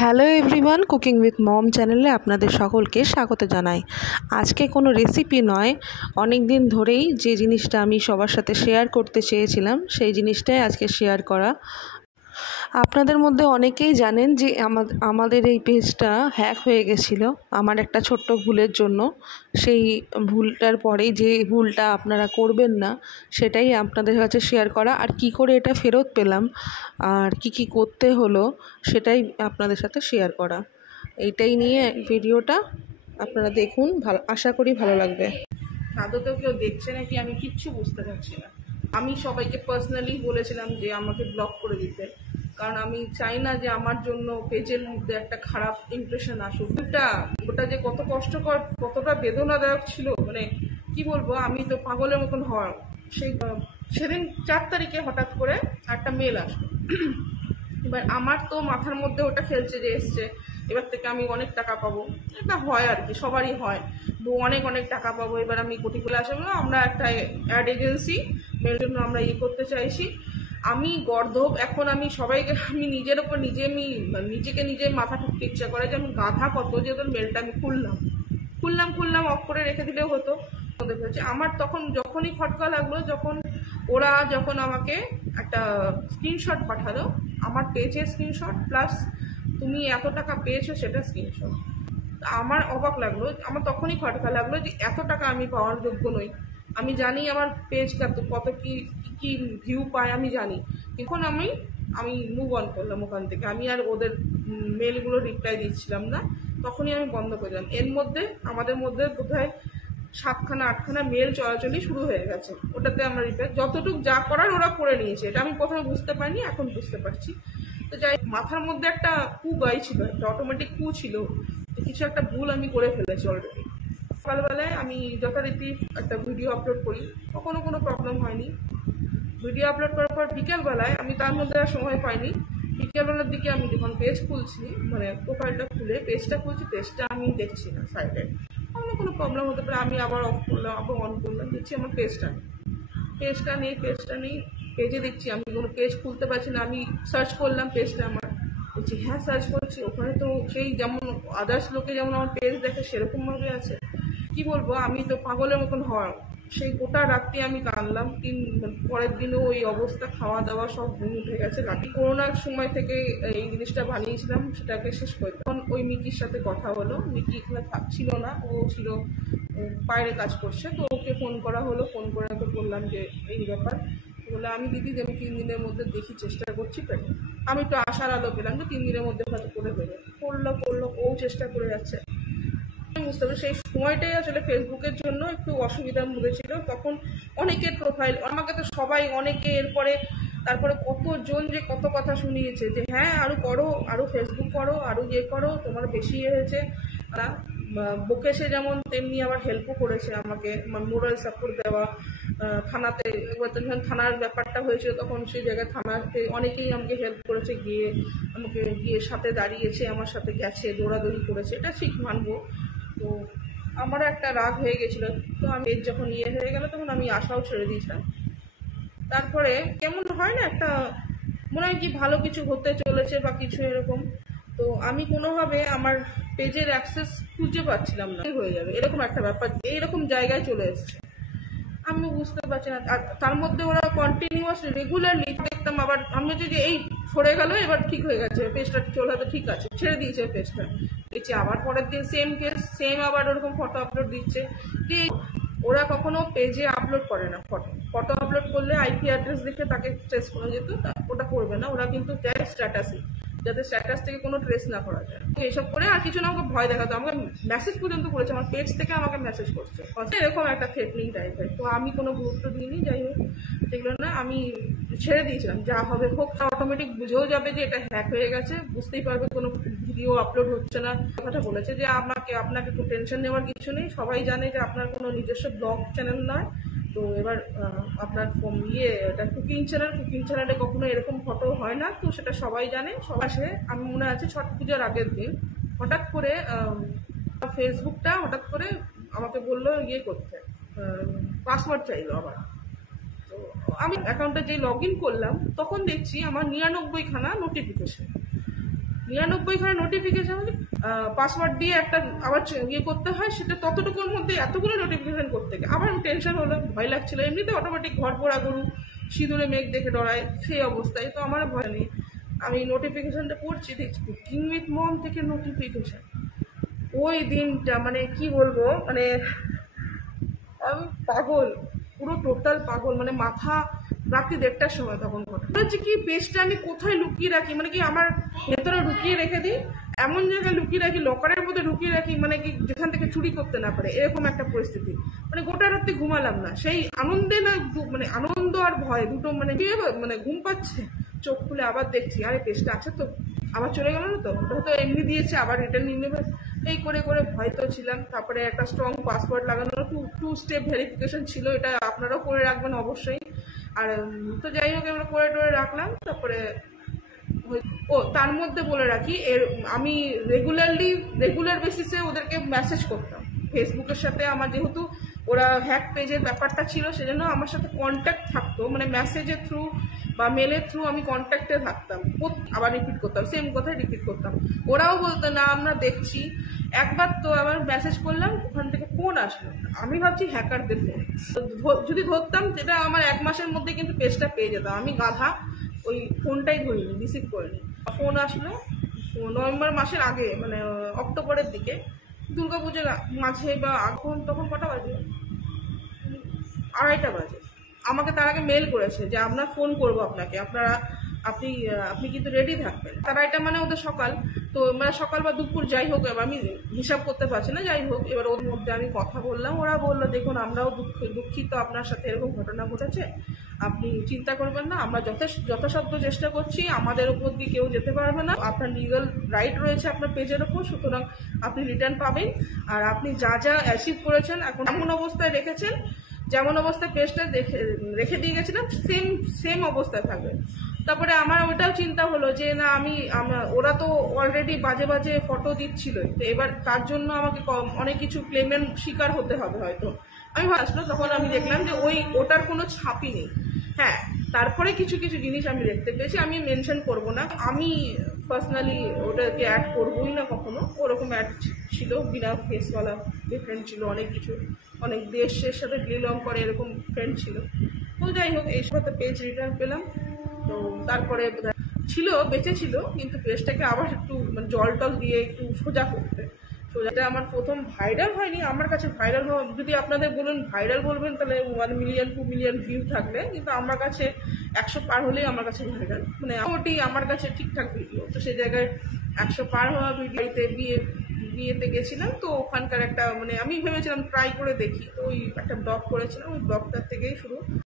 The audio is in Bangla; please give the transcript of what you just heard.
Hello everyone, cooking with mom চ্যানেলে আপনাদের সকলকে স্বাগত জানাই। আজকে কোনো রেসিপি নয়, অনেক দিন ধরেই যে জিনিসটা আমি সবার সাথে শেয়ার করতে চেয়েছিলাম সেই জিনিসটাই আজকে শেয়ার করা। আপনাদের মধ্যে অনেকেই জানেন যে আমাদের এই পেজটা হ্যাক হয়ে গেছিলো আমার একটা ছোট্ট ভুলের জন্য। সেই ভুলটার পরেই যে ভুলটা আপনারা করবেন না সেটাই আপনাদের কাছে শেয়ার করা, আর কি করে এটা ফেরত পেলাম আর কি করতে হলো সেটাই আপনাদের সাথে শেয়ার করা। এইটাই নিয়ে ভিডিওটা আপনারা দেখুন, আশা করি ভালো লাগবে। আদতেও কেউ দেখছে নাকি আমি কিচ্ছু বুঝতে পারছি না। আমি সবাইকে পার্সোনালি বলেছিলাম যে আমাকে ব্লক করে দিতে, কারণ আমি চাই না যে আমার জন্য পেজের মধ্যে একটা খারাপ ইমপ্রেশন আসুক। ওটা যে কত কষ্টকর, কতটা বেদনাদায়ক ছিল, মানে কি বলবো, আমি তো পাগলের মতন হওয়ার। সেদিন 4 তারিখে হঠাৎ করে একটা মেল আসলো। এবার আমার তো মাথার মধ্যে ওটা খেলছে যে এসছে, এবার থেকে আমি অনেক টাকা পাবো। এটা হয় আর কি, সবারই হয়, অনেক অনেক টাকা পাবো। এবার আমি কোটি বলে আসবো না, আমরা একটা অ্যাড এজেন্সি এর জন্য আমরা করতে চাইছি। আমি গর্ধব, এখন আমি সবাইকে, আমি নিজের ওপর নিজেকে নিজে মাথা ঠুকতে ইচ্ছা করে যে আমি গাধা কত, যে ওদের মেলটা আমি খুললাম অফ করে রেখে দিলেও হতো। আমার তখন যখনই খটকা লাগলো, যখন আমাকে একটা স্ক্রিনশট পাঠালো, আমার পেজের স্ক্রিনশট প্লাস তুমি এত টাকা পেয়েছো সেটা স্ক্রিনশট। আমার অবাক লাগলো, আমার তখনই খটকা লাগলো যে এত টাকা আমি পাওয়ার যোগ্য নই। আমি জানি আমার পেজ কত কি ভিউ পায় আমি জানি, এখন আমি মুভ অন করলাম ওখান থেকে। আমি আর ওদের মেলগুলো রিপ্লাই দিচ্ছিলাম না, তখনই আমি বন্ধ করে দিলাম। এর মধ্যে আমাদের মধ্যে বোধহয় 7খানা 8খানা মেল চলাচলই শুরু হয়ে গেছে। ওটাতে আমরা রিপ্লাই যতটুকু যা করার ওরা করে নিয়েছে। এটা আমি প্রথমে বুঝতে পারিনি, এখন বুঝতে পারছি। তো যাই, মাথার মধ্যে একটা কু গাইছিল, একটা অটোমেটিক কু ছিল, কিছু একটা ভুল আমি করে ফেলেছি অলরেডি। সকালবেলায় আমি যথারীতি একটা ভিডিও আপলোড করি, কখনো কোনো প্রবলেম হয়নি। ভিডিও আপলোড করার পর বিকেলবেলায় আমি তার মধ্যে আর সময় পাইনি। বিকেলবেলার দিকে আমি যখন পেজ খুলছি, মানে প্রোফাইলটা খুলে পেজটা খুলছি, পেজটা আমি দেখছি না সাইডে। কোনো প্রবলেম হতে পারে, আমি আবার অফ করলাম, আবার অন করলাম, দেখছি আমার পেজটা নেই। পেজে দেখছি আমি কোনো পেজ খুলতে পারছি না। আমি সার্চ করলাম পেজটা আমার, বলছি হ্যাঁ সার্চ করছি, ওখানে তো সেই যেমন আদার্স লোকে যেমন আমার পেজ দেখে সেরকমভাবে আছে। কি বলবো, আমি তো পাগলের মতন হওয়ার। সেই গোটা রাত্রি আমি কাঁদলাম। পরের দিনও ওই অবস্থা, খাওয়া দাওয়া সব ঘুম উঠে গেছে। রাত্রি করোনার সময় থেকে এই জিনিসটা বানিয়েছিলাম, সেটাকে শেষ করে তখন ওই মিকির সাথে কথা হলো। মিকি এখানে থাকছিল না, ও ছিল বাইরে কাজ করছে। তো ওকে ফোন করা হলো, ফোন করে ওকে বললাম যে এই ব্যাপার। বলে আমি দিদি আমি 3 দিনের মধ্যে দেখি, চেষ্টা করছি পেতে। আমি একটু আশার আলো পেলাম যে 3 দিনের মধ্যে হয়তো করে দেবে। করলো ও চেষ্টা করে যাচ্ছে। বুঝতে হবে সেই সময়টাই আসলে ফেসবুকের জন্য একটু অসুবিধার মধ্যে ছিল। তখন অনেকের প্রোফাইল, আমাকে তো সবাই অনেকে, তারপরে কতজন যে কত কথা শুনিয়েছে যে হ্যাঁ আরো করো, আরো ফেসবুক করো, আরো করো, তোমার বেশি হয়েছে। বকেছে যেমন, তেমনি আবার হেল্পও করেছে আমাকে, মোরাল সাপোর্ট দেওয়া। থানাতে যখন থানার ব্যাপারটা হয়েছিল, তখন সেই জায়গায় থানাতে অনেকেই আমাকে হেল্প করেছে, গিয়ে সাথে দাঁড়িয়েছে, আমার সাথে গেছে, দৌড়াদৌড়ি করেছে, এটা ঠিক মানবো। তো আমারও একটা রাগ হয়ে গেছিলো। তো আমি যখন হয়ে গেল, তখন আমি আশাও ছেড়ে দিয়েছিলাম। তারপরে কেমন হয় না, একটা মনে হয় কি ভালো কিছু হতে চলেছে বা কিছু এরকম। তো আমি কোনোভাবে আমার পেজের অ্যাক্সেস খুঁজে পাচ্ছিলাম না, হয়ে যাবে এরকম একটা ব্যাপার, এইরকম জায়গায় চলে এসছে। আমি বুঝতে পারছি না। তার মধ্যে ওরা কন্টিনিউয়াস রেগুলারলি দেখতাম, আবার আমি হচ্ছে যে এই সরে গেল, এবার ঠিক হয়ে গেছে, পেজটা চলে হবে, ঠিক আছে, ছেড়ে দিয়েছে পেজটা। দেখছি আবার পরের দিন সেম কেস, সেম আবার ওরকম ফটো আপলোড দিচ্ছে। ওরা কখনো পেজে আপলোড করে না ফটো আপলোড করলে আইপি অ্যাড্রেস দেখে তাকে ট্রেস করা যেত, ওটা করবে না ওরা, কিন্তু দেয় স্ট্যাটাসই, যাতে স্ট্যাটাস থেকে কোনো ট্রেস না করা যায়। তো এইসব করে আর কিছু না, আমাকে ভয় দেখাতো, আমাকে মেসেজ পর্যন্ত করেছে, আমার পেজ থেকে আমাকে মেসেজ করছে এরকম একটা থ্রেটনিং টাইপের। তো আমি কোনো গুরুত্ব দিইনি, যাই হোক সেগুলো না, আমি ছেড়ে দিয়েছিলাম, যা হবে হোক। অটোমেটিক বুঝেও যাবে যে এটা হ্যাক হয়ে গেছে, বুঝতেই পারবে কোনো ভিডিও আপলোড হচ্ছে না। কথাটা বলেছে যে আপনাকে একটু টেনশন নেওয়ার কিছু নেই, সবাই জানে যে আপনার কোনো নিজস্ব ব্লগ চ্যানেল নয়। তো এবার আপনার এটা কুকিং চ্যানেলে কখনো এরকম ফটো হয় না, তো সেটা সবাই জানে। সবাই আমি মনে আছে ছট পুজোর আগের দিন হঠাৎ করে ফেসবুকটা হঠাৎ করে আমাকে বললো করতে, পাসওয়ার্ড চাইলো আবার। তো আমি অ্যাকাউন্টে যে লগ ইন করলাম, তখন দেখছি আমার 99খানা নোটিফিকেশন। 99খানা নোটিফিকেশন, মানে পাসওয়ার্ড দিয়ে একটা আবার ইয়ে করতে হয়, সেটা ততটুকুর মধ্যে এতগুলো নোটিফিকেশন করতে গিয়ে আবার টেনশন হলো, ভয় লাগছিল। এমনিতে অটোমেটিক ঘর পোড়া গরু সিঁদুরে মেঘ দেখে ডরায়, সেই অবস্থায় তো আমার ভয় নেই। আমি নোটিফিকেশনটা পড়ছি, দেখছি কুকিং উইথ মম থেকে নোটিফিকেশন। ওই দিনটা মানে কি বলবো, মানে আমি পাগল, পুরো টোটাল পাগল, মানে মাথা। রাত্রি 1:30টার সময় তখন ঘটনা হচ্ছে কি, পেজটা আমি কোথায় লুকিয়ে রাখি, মানে কি আমার ভেতরে লুকিয়ে রেখে দিই, এমন জায়গায় লুকিয়ে রাখি, লকারের মধ্যে লুকিয়ে রাখি, মানে কি যেখান থেকে চুরি করতে না পারে, এরকম একটা পরিস্থিতি। মানে গোটা রাত্রি ঘুমালাম না, সেই আনন্দে না, মানে আনন্দ আর ভয় দুটো, মানে মানে ঘুম পাচ্ছে, চোখ খুলে আবার দেখছি আরে পেজটা আছে তো, আবার চলে গেল না তো, ওটা তো এমনি দিয়েছে, আবার রিটার্ন নিয়ে নেবে, এই করে করে ভয় তো ছিলাম। তারপরে একটা স্ট্রং পাসওয়ার্ড লাগানো, টু স্টেপ ভেরিফিকেশন ছিল, এটা আপনারাও করে রাখবেন অবশ্যই। আর তো যাই হোক আমরা করে টোরে রাখলাম। তারপরে তার মধ্যে বলে রাখি, আমি রেগুলার বেসিসে ওদেরকে মেসেজ করতাম। ফেসবুকের সাথে আমার যেহেতু ওরা হ্যাক পেজের ব্যাপারটা ছিল, সেজন্য আমার সাথে কন্ট্যাক্ট থাকতো, মানে মেসেজের থ্রু বা মেলের থ্রু আমি কন্ট্যাক্টে থাকতাম। আবার রিপিট করতাম, সেম কথাই রিপিট করতাম। ওরাও বলতো না আমরা দেখছি। একবার তো আবার মেসেজ করলাম, ওখান থেকে ফোন আসলো, আমি ভাবছি হ্যাকারদের ফোন। যদি ধরতাম, যেটা আমার 1 মাসের মধ্যে কিন্তু পেজটা পেয়ে যেতাম। আমি গাধা, ওই ফোনটাই ধরিনি, রিসিভ করিনি। ফোন আসলো নভেম্বর মাসের আগে, মানে অক্টোবরের দিকে, দুর্গাপুজোর মাঝে বা এখন, তখন কটা বাজে, 2:30 বাজে। আমাকে তার আগে মেল করেছে যে আমরা ফোন করবো আপনাকে, আপনি কিন্তু রেডি থাকবেন। 2:30 মানে ওদের সকাল, তো মানে সকাল বা দুপুর যাই হোক, এবার আমি হিসাব করতে পারছি না, যাই হোক এবার ওর মধ্যে আমি কথা বললাম। ওরা বললো দেখুন আমরাও দুঃখিত আপনার সাথে এরকম ঘটনা ঘটেছে, আপনি চিন্তা করবেন না, আমরা যথাসাধ্য চেষ্টা করছি, আমাদের উপর দিয়ে কেউ যেতে পারবে না, আপনার লিগাল রাইট রয়েছে আপনার পেজের ওপর, সুতরাং আপনি রিটার্ন পাবেন। আর আপনি যা যা অ্যাচিভ করেছেন, এখন এমন অবস্থায় রেখেছেন, যেমন অবস্থায় পেজটা রেখে দিয়ে গেছিলাম, সেম অবস্থায় থাকবে। তারপরে আমার ওটাও চিন্তা হলো যে না, ওরা তো অলরেডি বাজে বাজে ফটো দিচ্ছিল, তো এবার তার জন্য আমাকে অনেক কিছু ক্লেমের শিকার হতে হবে হয়তো। আমি ভাবছিলাম, তখন আমি দেখলাম যে ওটার কোনো ছাপই নেই। হ্যাঁ, তারপরে কিছু কিছু জিনিস আমি দেখতে পেয়েছি, আমি মেনশন করব না, আমি পার্সোনালি ওটাকে অ্যাড করবোই না কখনো। ওরকম অ্যাড ছিল, বিনা ফেসওয়ালা ফ্রেন্ড ছিল, অনেক কিছু, অনেক দেশের সাথে বিলং করে এরকম ফ্রেন্ড ছিল। তো যাই হোক, এই সাথে পেজ রিটার্ন পেলাম। তো তারপরে ছিল, বেঁচে ছিল, কিন্তু পেজটাকে আবার একটু মানে জল টল দিয়ে একটু সোজা করতে। সোজাটা আমার প্রথম ভাইরাল হয়নি, আমার কাছে ভাইরাল হওয়া, যদি আপনাদের বলুন ভাইরাল বলবেন তাহলে 1 মিলিয়ন 2 মিলিয়ন ভিউ থাকবে, কিন্তু আমার কাছে 100 পার হলেই আমার কাছে ভাইরাল, মানে ওটি আমার কাছে ঠিকঠাক ভিডিও। তো সেই জায়গায় 100 পার হওয়া ভিডিওতে বিয়েতে গেছিলাম, তো ওখানকার একটা, মানে আমি ভেবেছিলাম ট্রাই করে দেখি, তো ওই একটা ব্লগ করেছিলাম, ওই ব্লগটার থেকেই শুরু।